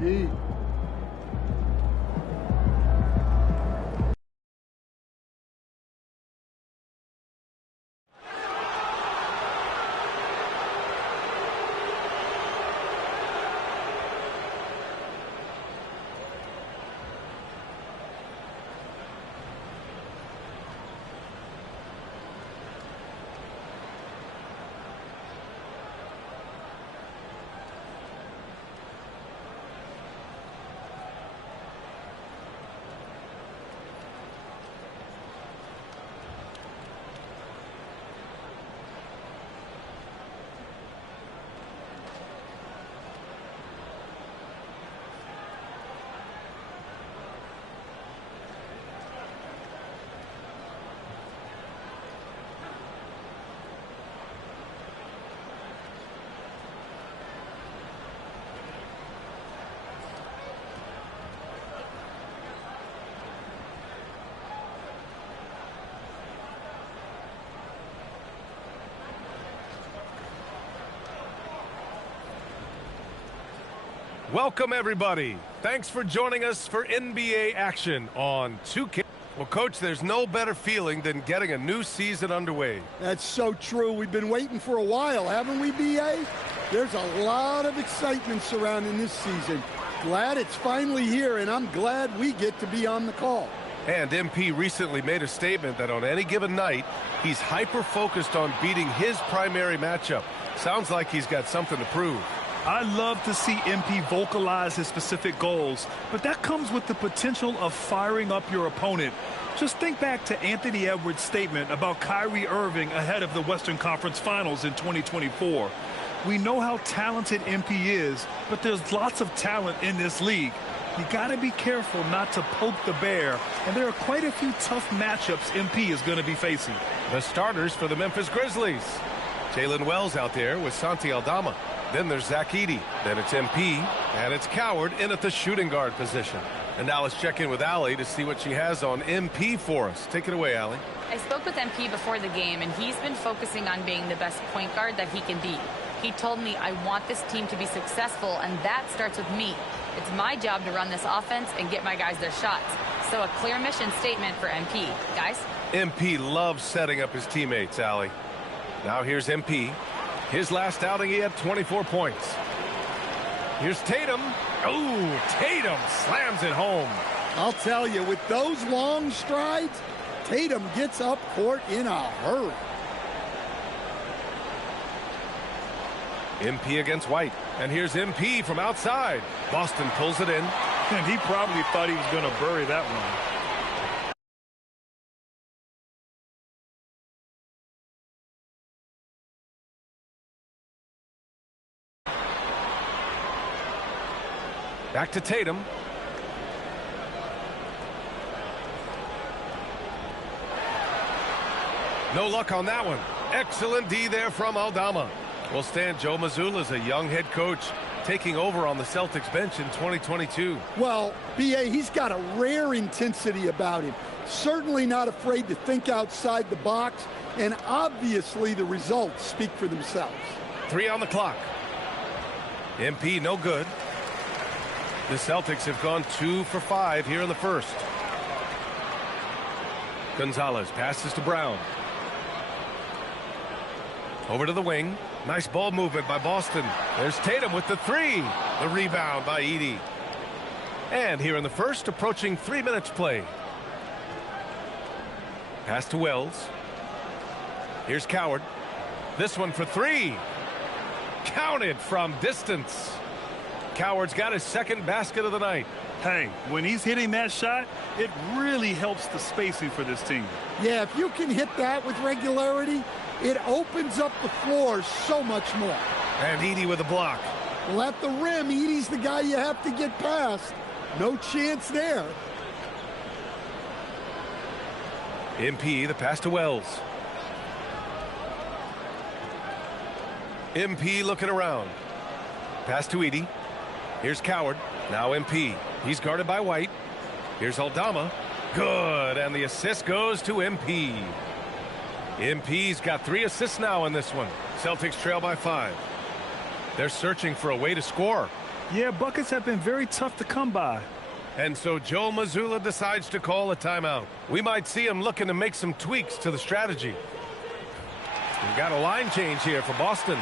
Deep. Welcome, everybody. Thanks for joining us for NBA action on 2K. Well, Coach, there's no better feeling than getting a new season underway. That's so true. We've been waiting for a while, haven't we, B.A.? There's a lot of excitement surrounding this season. Glad it's finally here, and I'm glad we get to be on the call. And MP recently made a statement that on any given night, he's hyper-focused on beating his primary matchup. Sounds like he's got something to prove. I love to see MP vocalize his specific goals, but that comes with the potential of firing up your opponent. Just think back to Anthony Edwards' statement about Kyrie Irving ahead of the Western Conference Finals in 2024. We know how talented MP is, but there's lots of talent in this league. You got to be careful not to poke the bear, and there are quite a few tough matchups MP is going to be facing. The starters for the Memphis Grizzlies. Jalen Wells out there with Santi Aldama. Then there's Zach Edey. Then it's MP, and it's Coward in at the shooting guard position. And now let's check in with Allie to see what she has on MP for us. Take it away, Allie. I spoke with MP before the game, and he's been focusing on being the best point guard that he can be. He told me, I want this team to be successful, and that starts with me. It's my job to run this offense and get my guys their shots. So a clear mission statement for MP. Guys? MP loves setting up his teammates, Allie. Now here's MP. His last outing, he had 24 points. Here's Tatum. Oh, Tatum slams it home. I'll tell you, with those long strides, Tatum gets up court in a hurry. MP against White. And here's MP from outside. Boston pulls it in. And he probably thought he was going to bury that one. Back to Tatum. No luck on that one. Excellent D there from Aldama. Well, Stan, Joe Mazzulla is a young head coach taking over on the Celtics bench in 2022. Well, B.A., he's got a rare intensity about him. Certainly not afraid to think outside the box, and obviously the results speak for themselves. 3 on the clock. MP no good. The Celtics have gone 2 for 5 here in the first. Gonzalez passes to Brown. Over to the wing. Nice ball movement by Boston. There's Tatum with the 3. The rebound by Edey. And here in the first, approaching 3 minutes play. Pass to Wells. Here's Coward. This one for 3. Counted from distance. Coward's got his second basket of the night. Hey, when he's hitting that shot, it really helps the spacing for this team. Yeah, if you can hit that with regularity, it opens up the floor so much more. And Edey with a block. Well, at the rim, Edey's the guy you have to get past. No chance there. MP, the pass to Wells. MP looking around. Pass to Edey. Here's Coward. Now MP. He's guarded by White. Here's Aldama. Good. And the assist goes to MP. MP's got 3 assists now in this one. Celtics trail by 5. They're searching for a way to score. Yeah, buckets have been very tough to come by. And so Joe Mazzulla decides to call a timeout. We might see him looking to make some tweaks to the strategy. We've got a line change here for Boston.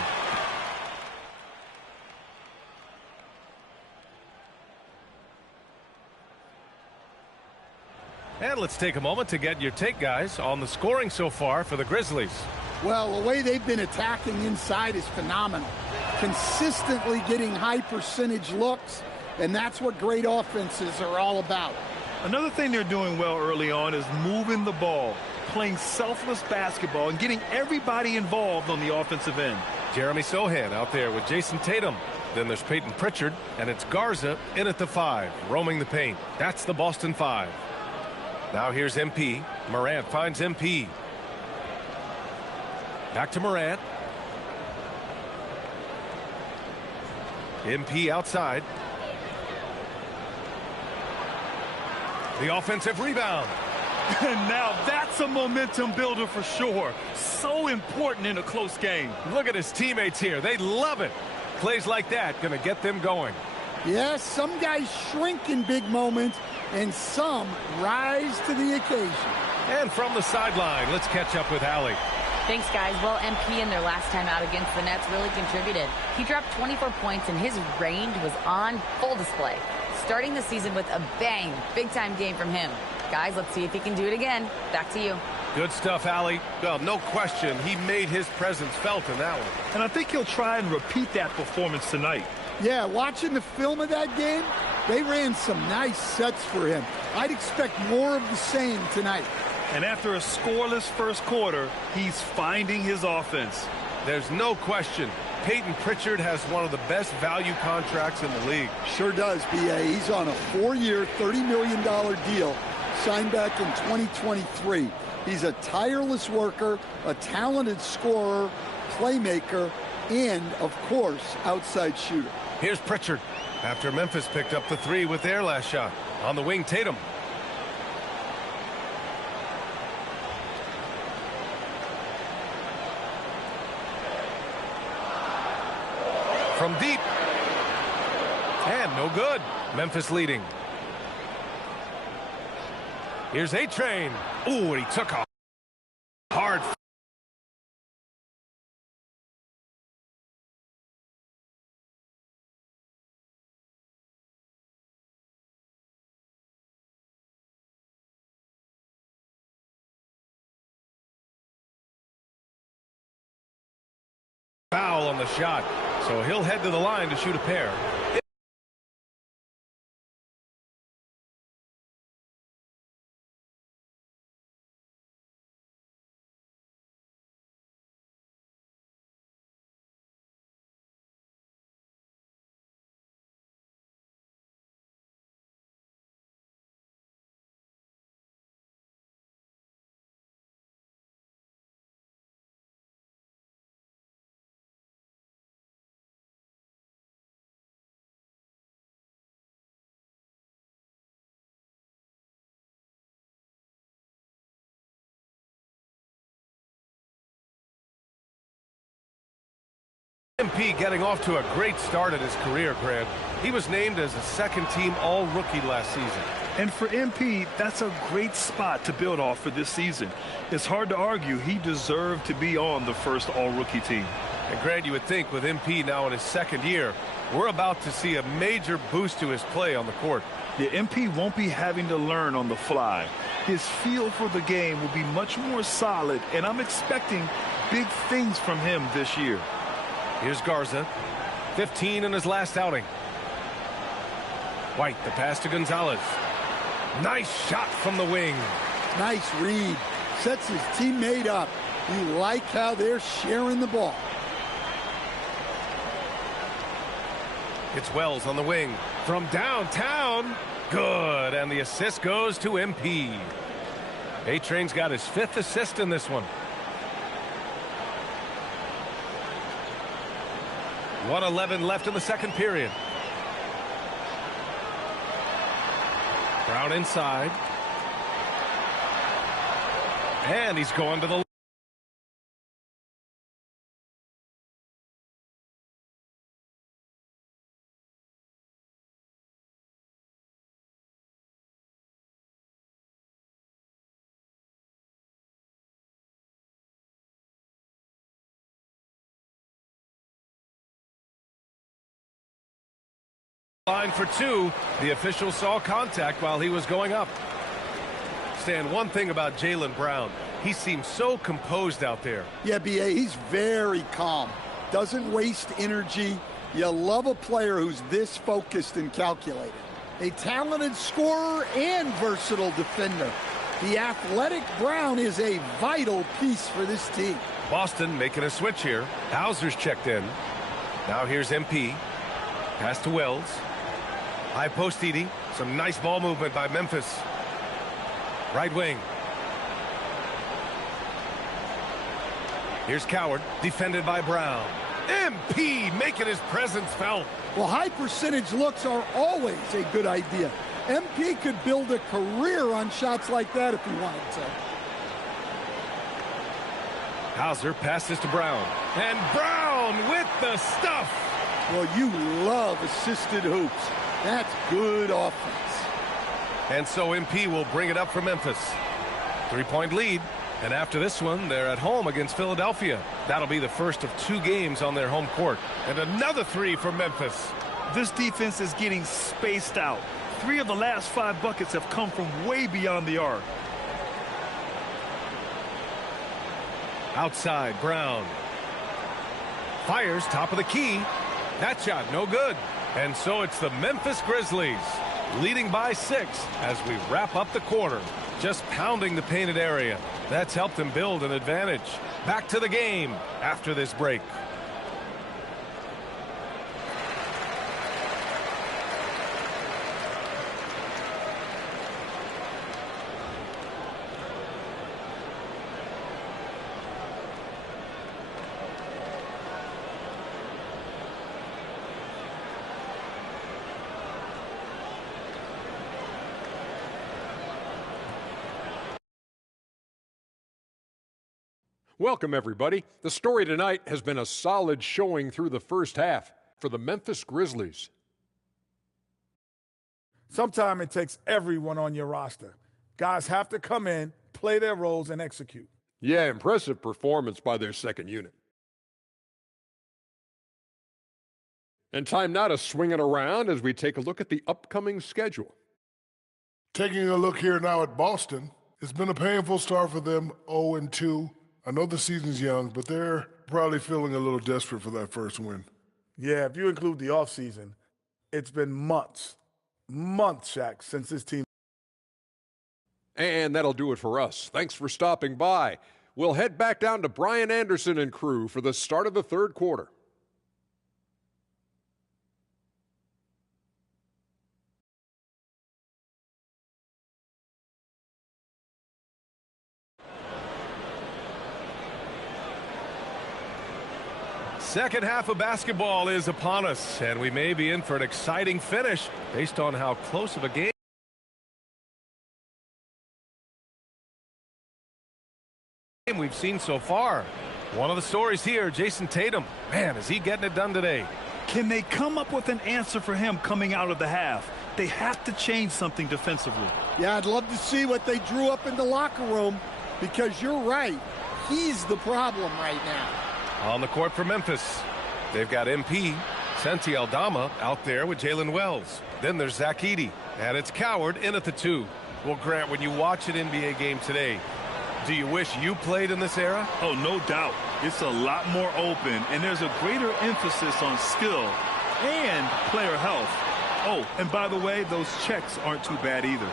And let's take a moment to get your take, guys, on the scoring so far for the Grizzlies. Well, the way they've been attacking inside is phenomenal. Consistently getting high percentage looks, and that's what great offenses are all about. Another thing they're doing well early on is moving the ball, playing selfless basketball, and getting everybody involved on the offensive end. Jeremy Sohan out there with Jason Tatum. Then there's Peyton Pritchard, and it's Garza in at the 5, roaming the paint. That's the Boston 5. Now here's MP. Morant finds MP. Back to Morant. MP outside. The offensive rebound. And now that's a momentum builder for sure. So important in a close game. Look at his teammates here. They love it. Plays like that going to get them going. Yes, some guys shrink in big moments, and some rise to the occasion. And from the sideline, let's catch up with Allie. Thanks, guys. Well, MP in their last time out against the Nets really contributed. He dropped 24 points, and his range was on full display. Starting the season with a bang, big-time game from him. Guys, let's see if he can do it again. Back to you. Good stuff, Allie. Well, no question, he made his presence felt in that one. And I think he'll try and repeat that performance tonight. Yeah, watching the film of that game, they ran some nice sets for him. I'd expect more of the same tonight. And after a scoreless first quarter, he's finding his offense. There's no question. Peyton Pritchard has one of the best value contracts in the league. Sure does, B.A. He's on a 4-year, $30 million deal signed back in 2023. He's a tireless worker, a talented scorer, playmaker, and, of course, outside shooter. Here's Pritchard after Memphis picked up the 3 with their last shot. On the wing, Tatum. From deep. And no good. Memphis leading. Here's A-Train. Ooh, and he took a hard foul on the shot. So he'll head to the line to shoot a pair. MP getting off to a great start in his career, Grant. He was named as a second-team All-Rookie last season. And for MP, that's a great spot to build off for this season. It's hard to argue he deserved to be on the first All-Rookie team. And Grant, you would think with MP now in his second year, we're about to see a major boost to his play on the court. The MP won't be having to learn on the fly. His feel for the game will be much more solid, and I'm expecting big things from him this year. Here's Garza, 15 in his last outing. White, the pass to Gonzalez. Nice shot from the wing. Nice read. Sets his teammate up. You like how they're sharing the ball. It's Wells on the wing. From downtown. Good. And the assist goes to MP. A-Train's got his 5th assist in this one. 1:11 left in the second period. Brown inside. And he's going to the Line for two. The official saw contact while he was going up. Stan, one thing about Jaylen Brown, he seems so composed out there. Yeah, B.A., he's very calm. Doesn't waste energy. You love a player who's this focused and calculated. A talented scorer and versatile defender. The athletic Brown is a vital piece for this team. Boston making a switch here. Hauser's checked in. Now here's MP. Pass to Wells. High post Edey. Some nice ball movement by Memphis. Right wing. Here's Coward, defended by Brown. MP making his presence felt. Well, high percentage looks are always a good idea. MP could build a career on shots like that if he wanted to. Hauser passes to Brown. And Brown with the stuff. Well, you love assisted hoops. That's good offense. And so MP will bring it up for Memphis. 3-point lead. And after this one, they're at home against Philadelphia. That'll be the first of 2 games on their home court. And another 3 for Memphis. This defense is getting spaced out. 3 of the last 5 buckets have come from way beyond the arc. Outside, Brown. Fires top of the key. That shot no good. And so it's the Memphis Grizzlies leading by 6 as we wrap up the quarter. Just pounding the painted area. That's helped them build an advantage. Back to the game after this break. Welcome, everybody. The story tonight has been a solid showing through the first half for the Memphis Grizzlies. Sometimes it takes everyone on your roster. Guys have to come in, play their roles, and execute. Yeah, impressive performance by their second unit. And time now to swing it around as we take a look at the upcoming schedule. Taking a look here now at Boston, it's been a painful start for them, 0-2. I know the season's young, but they're probably feeling a little desperate for that first win. Yeah, if you include the offseason, it's been months, Shaq, since this team. And that'll do it for us. Thanks for stopping by. We'll head back down to Brian Anderson and crew for the start of the third quarter. Second half of basketball is upon us, and we may be in for an exciting finish based on how close of a game we've seen so far. One of the stories here, Jason Tatum. Man, is he getting it done today. Can they come up with an answer for him coming out of the half? They have to change something defensively. Yeah, I'd love to see what they drew up in the locker room, because you're right. He's the problem right now. On the court for Memphis, they've got MP, Santi Aldama out there with Jaylen Wells. Then there's Zach Edey, and it's Coward in at the 2. Well, Grant, when you watch an NBA game today, do you wish you played in this era? Oh, no doubt. It's a lot more open, and there's a greater emphasis on skill and player health. Oh, and by the way, those checks aren't too bad either.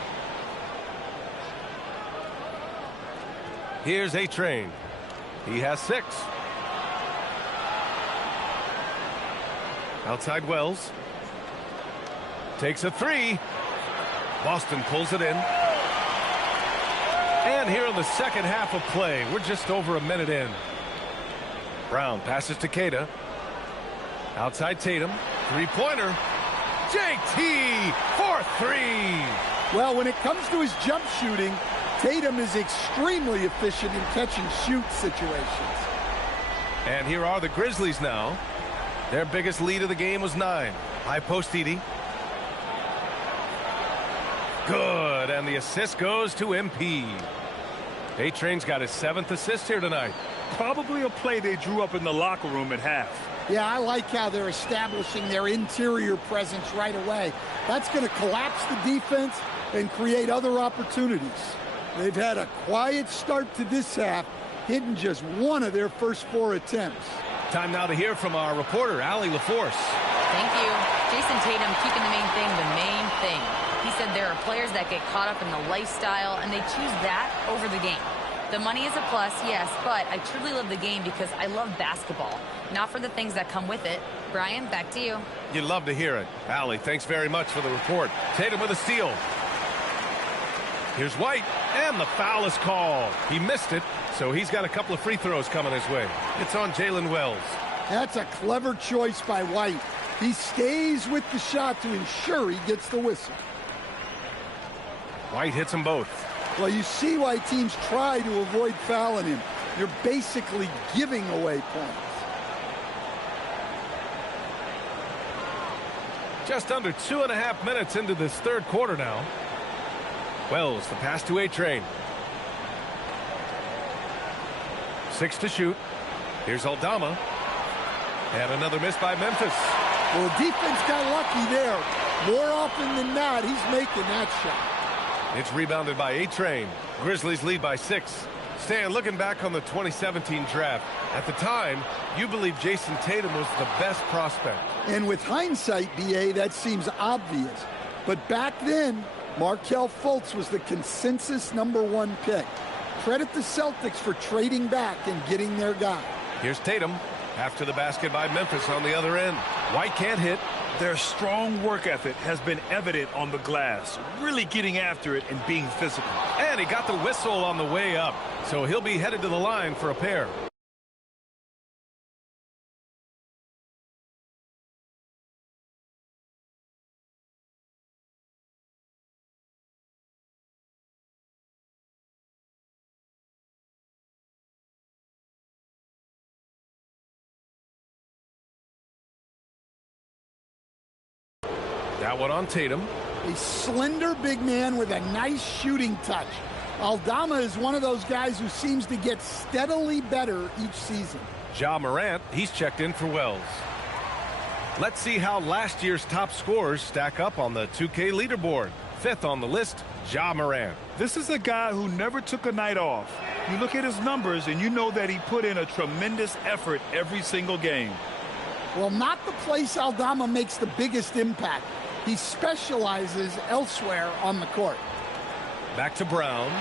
Here's A-Train. He has 6. Outside Wells. Takes a 3. Boston pulls it in. And here in the second half of play, we're just over a minute in. Brown passes to Queta. Outside Tatum. 3-pointer. JT for 3. Well, when it comes to his jump shooting, Tatum is extremely efficient in catch-and-shoot situations. And here are the Grizzlies now. Their biggest lead of the game was 9. High post Edey. Good, and the assist goes to MP. A-Train's got his 7th assist here tonight. Probably a play they drew up in the locker room at half. Yeah, I like how they're establishing their interior presence right away. That's going to collapse the defense and create other opportunities. They've had a quiet start to this half, hitting just one of their first 4 attempts. Time now to hear from our reporter, Allie LaForce. Thank you. Jason Tatum keeping the main thing. He said there are players that get caught up in the lifestyle, and they choose that over the game. The money is a plus, yes, but I truly love the game because I love basketball, not for the things that come with it. Brian, back to you. You'd love to hear it. Allie, thanks very much for the report. Tatum with a steal. Here's White, and the foul is called. He missed it, so he's got a couple of free throws coming his way. It's on Jalen Wells. That's a clever choice by White. He stays with the shot to ensure he gets the whistle. White hits them both. Well, you see why teams try to avoid fouling him. You're basically giving away points. Just under 2.5 minutes into this third quarter now. Wells, the pass to A-Train. 6 to shoot. Here's Aldama. And another miss by Memphis. Well, the defense got lucky there. More often than not, he's making that shot. It's rebounded by A-Train. Grizzlies lead by 6. Stan, looking back on the 2017 draft, at the time, you believe Jason Tatum was the best prospect. And with hindsight, B.A., that seems obvious. But back then, Markelle Fultz was the consensus #1 pick. Credit the Celtics for trading back and getting their guy. Here's Tatum after the basket by Memphis on the other end. White can't hit. Their strong work ethic has been evident on the glass, really getting after it and being physical. And he got the whistle on the way up, so he'll be headed to the line for a pair. That one on Tatum. A slender big man with a nice shooting touch. Aldama is one of those guys who seems to get steadily better each season. Ja Morant, he's checked in for Wells. Let's see how last year's top scorers stack up on the 2K leaderboard. 5th on the list, Ja Morant. This is a guy who never took a night off. You look at his numbers and you know that he put in a tremendous effort every single game. Well, not the place Aldama makes the biggest impact. He specializes elsewhere on the court. Back to Brown.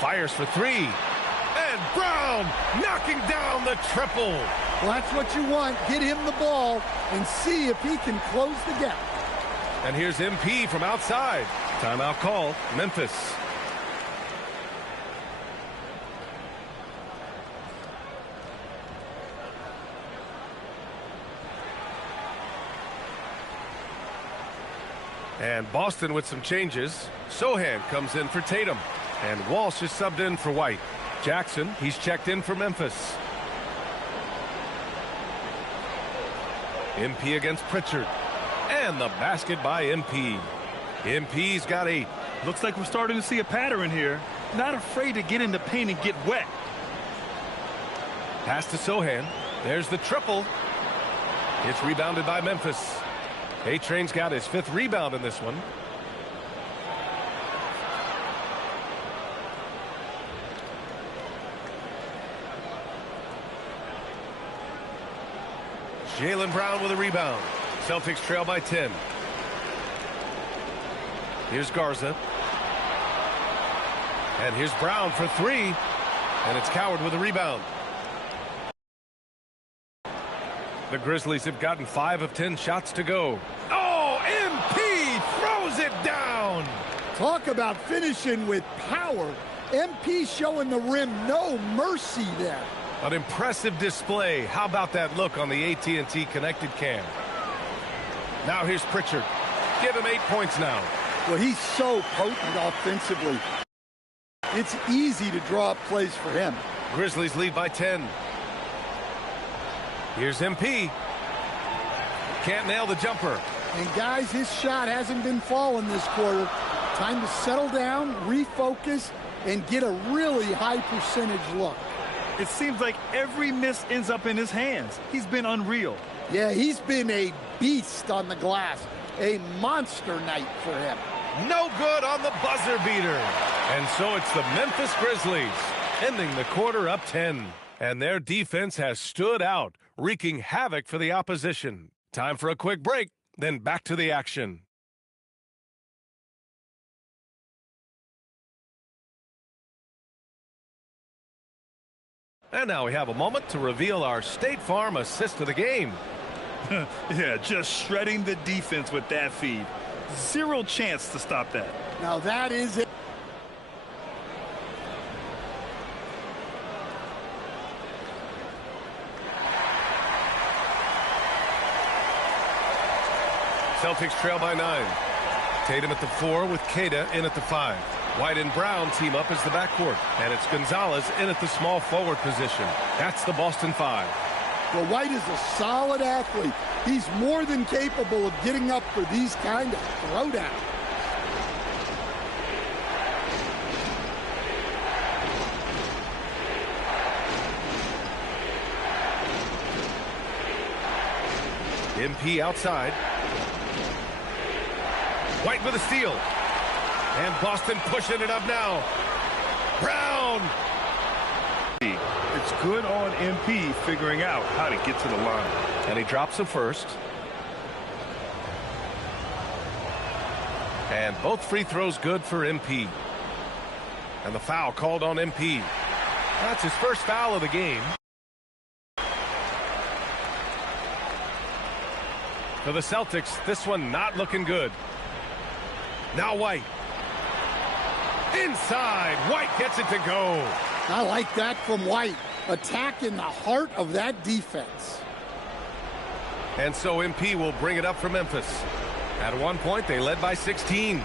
Fires for 3. And Brown knocking down the triple. Well, that's what you want. Get him the ball and see if he can close the gap. And here's MP from outside. Timeout call, Memphis. And Boston with some changes. Sohan comes in for Tatum. And Walsh is subbed in for White. Jackson, he's checked in for Memphis. MP against Pritchard. And the basket by MP. MP's got 8. Looks like we're starting to see a pattern here. Not afraid to get in the paint and get wet. Pass to Sohan. There's the triple. It's rebounded by Memphis. A-Train's got his 5th rebound in this one. Jaylen Brown with a rebound. Celtics trail by 10. Here's Garza. And here's Brown for 3. And it's Coward with a rebound. The Grizzlies have gotten 5 of 10 shots to go. Oh, MP throws it down. Talk about finishing with power. MP showing the rim no mercy there. An impressive display. How about that look on the AT&T connected cam? Now here's Pritchard. Give him 8 points now. Well, he's so potent offensively. It's easy to draw up plays for him. Grizzlies lead by 10. Here's MP. Can't nail the jumper. And guys, his shot hasn't been falling this quarter. Time to settle down, refocus, and get a really high percentage look. It seems like every miss ends up in his hands. He's been unreal. Yeah, he's been a beast on the glass. A monster night for him. No good on the buzzer beater. And so it's the Memphis Grizzlies ending the quarter up 10. And their defense has stood out, wreaking havoc for the opposition. Time for a quick break, then back to the action. And now we have a moment to reveal our State Farm assist of the game. Yeah, just shredding the defense with that feed. Zero chance to stop that. Now that is it. Celtics trail by 9. Tatum at the 4 with Queta in at the 5. White and Brown team up as the backcourt. And it's Gonzalez in at the small forward position. That's the Boston 5. Well, White is a solid athlete. He's more than capable of getting up for these kind of throwdowns. MP outside. White with a steal. And Boston pushing it up now. Brown. It's good on MP figuring out how to get to the line. And he drops a first. And both free throws good for MP. And the foul called on MP. That's his first foul of the game. For the Celtics, this one not looking good. Now White. Inside. White gets it to go. I like that from White. Attack in the heart of that defense. And so MP will bring it up for Memphis. At one point, they led by 16.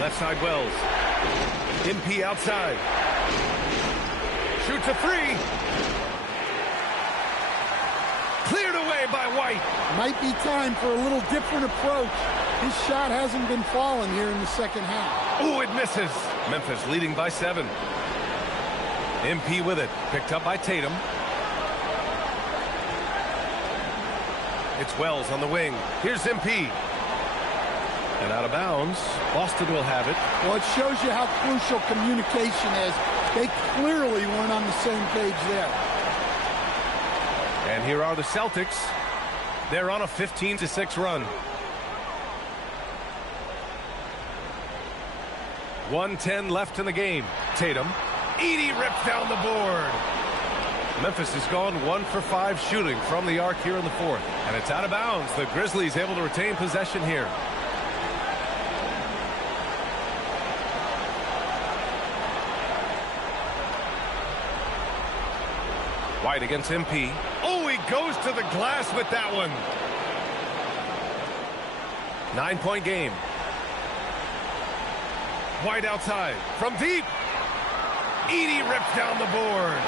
Left side Wells. MP outside. Shoots a three. Cleared away by White. Might be time for a little different approach. His shot hasn't been falling here in the second half. Oh, it misses. Memphis leading by 7. MP with it. Picked up by Tatum. It's Wells on the wing. Here's MP. And out of bounds. Boston will have it. Well, it shows you how crucial communication is. They clearly weren't on the same page there. And here are the Celtics. They're on a 15-6 run. 1:10 left in the game. Tatum. Edey rips down the board. Memphis has gone 1 for 5 shooting from the arc here in the fourth. And it's out of bounds. The Grizzlies able to retain possession here. White against MP. Oh, he goes to the glass with that one. 9-point game. White outside. From deep. Edey rips down the board.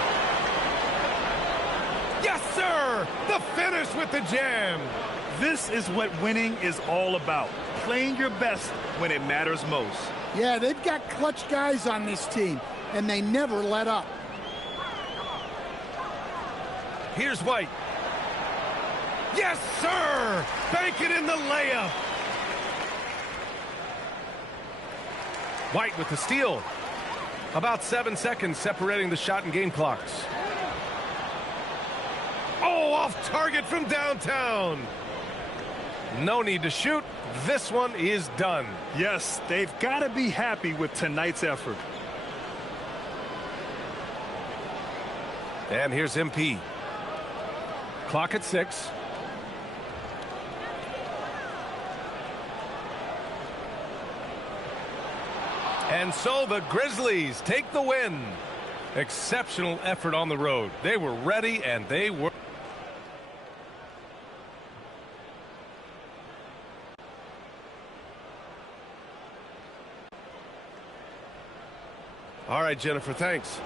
Yes, sir! The finish with the jam. This is what winning is all about. Playing your best when it matters most. Yeah, they've got clutch guys on this team, and they never let up. Here's White. Yes, sir! Bank it in the layup. White with the steal. About 7 seconds separating the shot and game clocks. Oh, off target from downtown. No need to shoot. This one is done. Yes, they've got to be happy with tonight's effort. And here's MP. Clock at 6. And so the Grizzlies take the win. Exceptional effort on the road. They were ready and they were. All right, Jennifer, thanks.